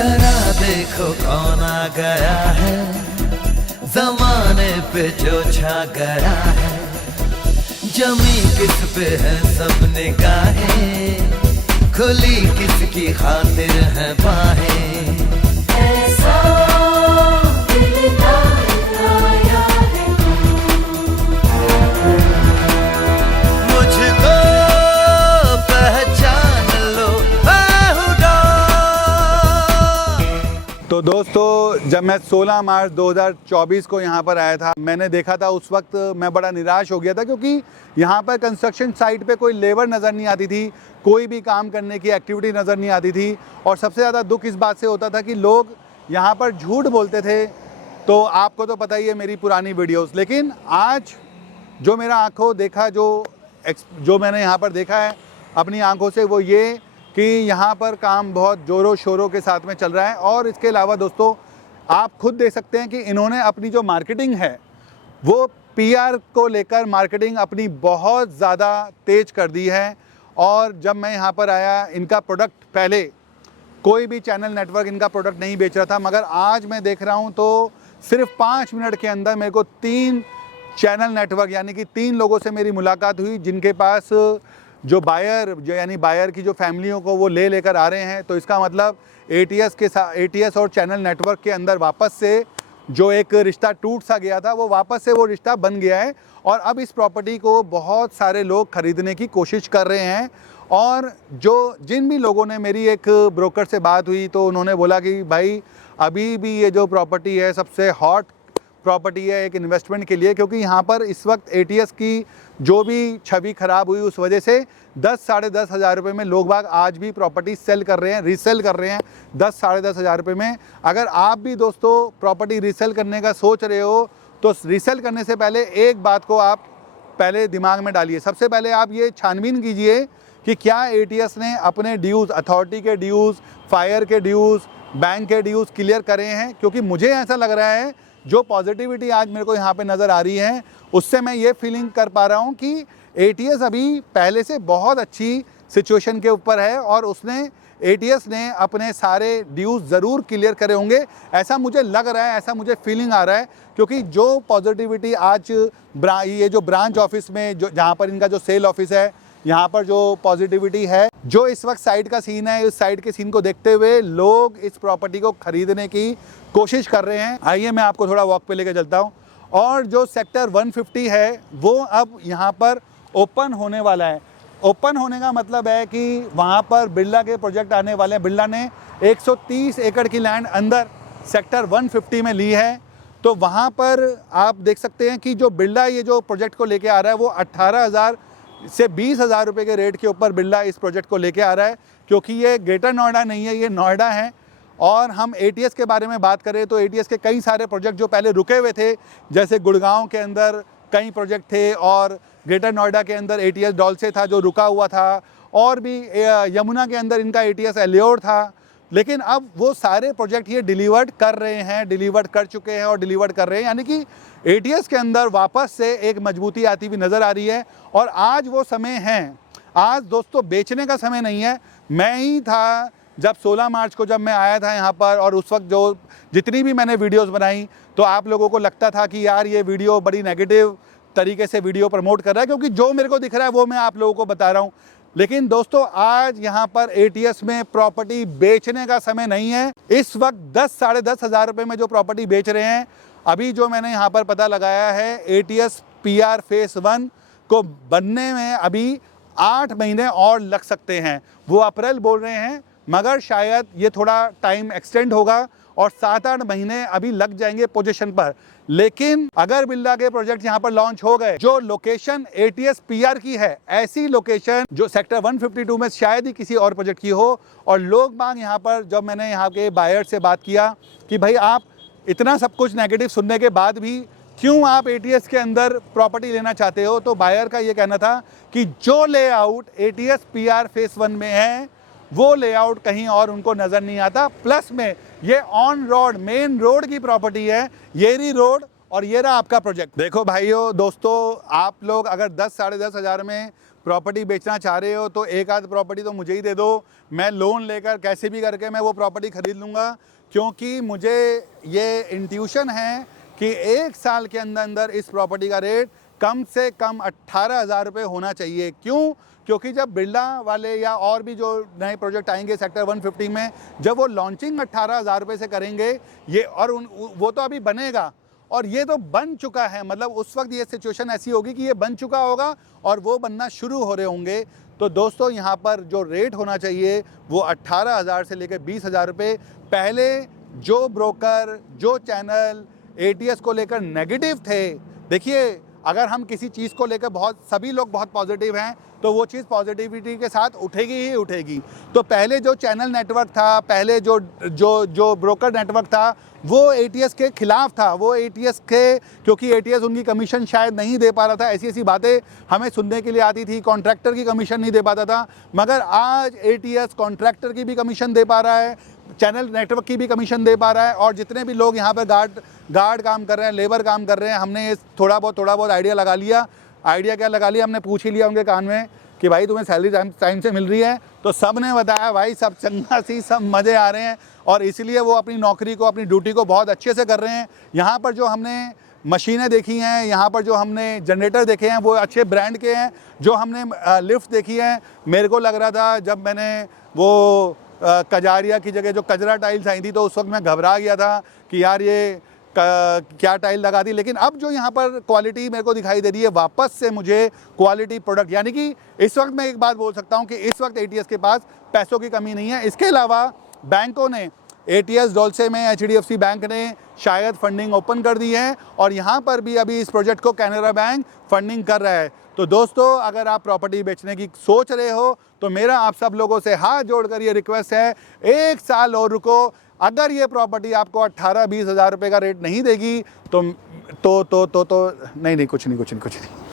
जरा देखो कौन आ गया है, जमाने पे जो छा गया है। जमी किस पे है सब निगाहें, खुली किसकी खातिर है बाहें। ऐसा दिलदार आया है मुझको पहचान लो बेहुदा। तो दोस्तों, जब मैं 16 मार्च 2024 को यहाँ पर आया था, मैंने देखा था उस वक्त मैं बड़ा निराश हो गया था, क्योंकि यहाँ पर कंस्ट्रक्शन साइट पे कोई लेबर नज़र नहीं आती थी, कोई भी काम करने की एक्टिविटी नज़र नहीं आती थी। और सबसे ज़्यादा दुख इस बात से होता था कि लोग यहाँ पर झूठ बोलते थे। तो आपको तो पता ही है मेरी पुरानी वीडियोस, लेकिन आज जो मेरा आंखों देखा, जो मैंने यहाँ पर देखा है अपनी आंखों से, वो ये कि यहाँ पर काम बहुत ज़ोरों शोरों के साथ में चल रहा है। और इसके अलावा दोस्तों, आप खुद देख सकते हैं कि इन्होंने अपनी जो मार्केटिंग है, वो पीआर को लेकर मार्केटिंग अपनी बहुत ज़्यादा तेज कर दी है। और जब मैं यहाँ पर आया, इनका प्रोडक्ट पहले कोई भी चैनल नेटवर्क इनका प्रोडक्ट नहीं बेच रहा था, मगर आज मैं देख रहा हूँ तो सिर्फ 5 मिनट के अंदर मेरे को 3 चैनल नेटवर्क यानी कि 3 लोगों से मेरी मुलाकात हुई, जिनके पास जो बायर यानी बायर की जो फैमिलियों को वो लेकर आ रहे हैं। तो इसका मतलब एटीएस और चैनल नेटवर्क के अंदर वापस से जो एक रिश्ता टूट सा गया था, वो वापस से वो रिश्ता बन गया है। और अब इस प्रॉपर्टी को बहुत सारे लोग ख़रीदने की कोशिश कर रहे हैं। और जिन भी लोगों ने, मेरी एक ब्रोकर से बात हुई तो उन्होंने बोला कि भाई, अभी भी ये जो प्रॉपर्टी है सबसे हॉट प्रॉपर्टी है एक इन्वेस्टमेंट के लिए, क्योंकि यहाँ पर इस वक्त एटीएस की जो भी छवि ख़राब हुई उस वजह से 10 साढ़े 10 हज़ार रुपये में लोग बाग आज भी प्रॉपर्टी सेल कर रहे हैं, रीसेल कर रहे हैं 10 साढ़े 10 हज़ार रुपये में। अगर आप भी दोस्तों प्रॉपर्टी रीसेल करने का सोच रहे हो, तो रीसेल करने से पहले एक बात को आप पहले दिमाग में डालिए। सबसे पहले आप ये छानबीन कीजिए कि क्या एटीएस ने अपने ड्यूज़, अथॉरिटी के ड्यूज़, फायर के ड्यूज़, बैंक के ड्यूज़ क्लियर करे हैं। क्योंकि मुझे ऐसा लग रहा है, जो पॉजिटिविटी आज मेरे को यहाँ पे नज़र आ रही है, उससे मैं ये फीलिंग कर पा रहा हूँ कि एटीएस अभी पहले से बहुत अच्छी सिचुएशन के ऊपर है और एटीएस ने अपने सारे ड्यूज़ ज़रूर क्लियर करे होंगे, ऐसा मुझे लग रहा है, ऐसा मुझे फीलिंग आ रहा है। क्योंकि जो पॉजिटिविटी आज ये जो ब्रांच ऑफिस में, जहाँ पर इनका जो सेल ऑफिस है, यहाँ पर जो पॉजिटिविटी है, जो इस वक्त साइड का सीन है, इस साइड के सीन को देखते हुए लोग इस प्रॉपर्टी को ख़रीदने की कोशिश कर रहे हैं। आइए मैं आपको थोड़ा वॉक पे लेकर चलता हूँ। और जो सेक्टर 150 है, वो अब यहाँ पर ओपन होने वाला है। ओपन होने का मतलब है कि वहाँ पर बिरला के प्रोजेक्ट आने वाले हैं। बिरला ने 130 एकड़ की लैंड अंदर सेक्टर 150 में ली है। तो वहाँ पर आप देख सकते हैं कि जो बिरला ये जो प्रोजेक्ट को लेके आ रहा है, वो 18,000 से 20,000 रुपये के रेट के ऊपर बिरला इस प्रोजेक्ट को लेके आ रहा है। क्योंकि ये ग्रेटर नोएडा नहीं है, ये नोएडा है। और हम एटीएस के बारे में बात करें तो एटीएस के कई सारे प्रोजेक्ट जो पहले रुके हुए थे, जैसे गुड़गांव के अंदर कई प्रोजेक्ट थे, और ग्रेटर नोएडा के अंदर एटीएस डॉल्से था जो रुका हुआ था, और भी यमुना के अंदर इनका एटीएस एलियोर था। लेकिन अब वो सारे प्रोजेक्ट ये डिलीवर्ड कर रहे हैं, डिलीवर्ड कर चुके हैं और डिलीवर्ड कर रहे हैं। यानी कि एटीएस के अंदर वापस से एक मजबूती आती हुई नज़र आ रही है। और आज वो समय है, आज दोस्तों बेचने का समय नहीं है। मैं ही था जब 16 मार्च को जब मैं आया था यहाँ पर, और उस वक्त जितनी भी मैंने वीडियोस बनाई, तो आप लोगों को लगता था कि यार ये वीडियो बड़ी नेगेटिव तरीके से वीडियो प्रमोट कर रहा है, क्योंकि जो मेरे को दिख रहा है वो मैं आप लोगों को बता रहा हूँ। लेकिन दोस्तों, आज यहाँ पर एटीएस में प्रॉपर्टी बेचने का समय नहीं है। इस वक्त 10 साढ़े 10 हज़ार रुपये में जो प्रॉपर्टी बेच रहे हैं, अभी जो मैंने यहाँ पर पता लगाया है, एटीएस पीआर फेस 1 को बनने में अभी 8 महीने और लग सकते हैं। वो अप्रैल बोल रहे हैं, मगर शायद ये थोड़ा टाइम एक्सटेंड होगा और 7-8 महीने अभी लग जाएंगे पोजीशन पर। लेकिन अगर बिरला के प्रोजेक्ट यहाँ पर लॉन्च हो गए, जो लोकेशन एटीएस पीआर की है, ऐसी लोकेशन जो सेक्टर 152 में शायद ही किसी और प्रोजेक्ट की हो। और लोग बाग यहाँ पर, जब मैंने यहाँ के बायर से बात किया कि भाई आप इतना सब कुछ नेगेटिव सुनने के बाद भी क्यों आप एटीएस के अंदर प्रॉपर्टी लेना चाहते हो, तो बायर का ये कहना था कि जो लेआउट एटीएस पीआर फेस 1 में है, वो लेआउट कहीं और उनको नज़र नहीं आता। प्लस में ये ऑन रोड, मेन रोड की प्रॉपर्टी है, येरी रोड, और ये रहा आपका प्रोजेक्ट। देखो भाइयों दोस्तों, आप लोग अगर 10 साढ़े 10 हज़ार में प्रॉपर्टी बेचना चाह रहे हो तो एक आध प्रॉपर्टी तो मुझे ही दे दो, मैं लोन लेकर कैसे भी करके मैं वो प्रॉपर्टी खरीद लूँगा, क्योंकि मुझे ये इंट्यूशन है कि 1 साल के अंदर अंदर इस प्रॉपर्टी का रेट कम से कम 18,000 रुपये होना चाहिए। क्यों? क्योंकि जब बिरला वाले या और भी जो नए प्रोजेक्ट आएंगे सेक्टर 150 में, जब वो लॉन्चिंग 18,000 रुपये से करेंगे ये, और वो तो अभी बनेगा और ये तो बन चुका है, मतलब उस वक्त ये सिचुएशन ऐसी होगी कि ये बन चुका होगा और वो बनना शुरू हो रहे होंगे। तो दोस्तों यहाँ पर जो रेट होना चाहिए वो 18,000 से लेकर 20,000 रुपये। पहले जो ब्रोकर, जो चैनल ATS को लेकर नेगेटिव थे, देखिए अगर हम किसी चीज़ को लेकर सभी लोग बहुत पॉजिटिव हैं तो वो चीज़ पॉजिटिविटी के साथ उठेगी ही उठेगी। तो पहले जो चैनल नेटवर्क था, पहले जो ब्रोकर नेटवर्क था, वो ATS के खिलाफ था, वो ATS के, क्योंकि ATS उनकी कमीशन शायद नहीं दे पा रहा था, ऐसी ऐसी बातें हमें सुनने के लिए आती थी, कॉन्ट्रैक्टर की कमीशन नहीं दे पाता था। मगर आज ATS कॉन्ट्रैक्टर की भी कमीशन दे पा रहा है, चैनल नेटवर्क की भी कमीशन दे पा रहा है, और जितने भी लोग यहाँ पर गार्ड काम कर रहे हैं, लेबर काम कर रहे हैं, हमने ये थोड़ा बहुत आइडिया लगा लिया। आइडिया क्या लगा लिया, हमने पूछ ही लिया उनके कान में कि भाई तुम्हें सैलरी टाइम से मिल रही है, तो सब ने बताया भाई सब चंगा सी, सब मज़े आ रहे हैं, और इसीलिए वो अपनी नौकरी को, अपनी ड्यूटी को बहुत अच्छे से कर रहे हैं। यहाँ पर जो हमने मशीनें देखी हैं, यहाँ पर जो हमने जनरेटर देखे हैं वो अच्छे ब्रांड के हैं। जो हमने लिफ्ट देखी है, मेरे को लग रहा था जब मैंने वो कजारिया की जगह जो कजरा टाइल्स आई थी तो उस वक्त मैं घबरा गया था कि यार ये क्या टाइल लगा दी। लेकिन अब जो यहाँ पर क्वालिटी मेरे को दिखाई दे रही है, वापस से मुझे क्वालिटी प्रोडक्ट, यानी कि इस वक्त मैं एक बात बोल सकता हूँ कि इस वक्त ATS के पास पैसों की कमी नहीं है। इसके अलावा बैंकों ने, ATS डोलसे में HDFC बैंक ने शायद फंडिंग ओपन कर दी है, और यहाँ पर भी अभी इस प्रोजेक्ट को कैनरा बैंक फंडिंग कर रहा है। तो दोस्तों अगर आप प्रॉपर्टी बेचने की सोच रहे हो तो मेरा आप सब लोगों से हाथ जोड़कर ये रिक्वेस्ट है, 1 साल और रुको। अगर ये प्रॉपर्टी आपको 18-20 हज़ार रुपये का रेट नहीं देगी तो नहीं, कुछ नहीं।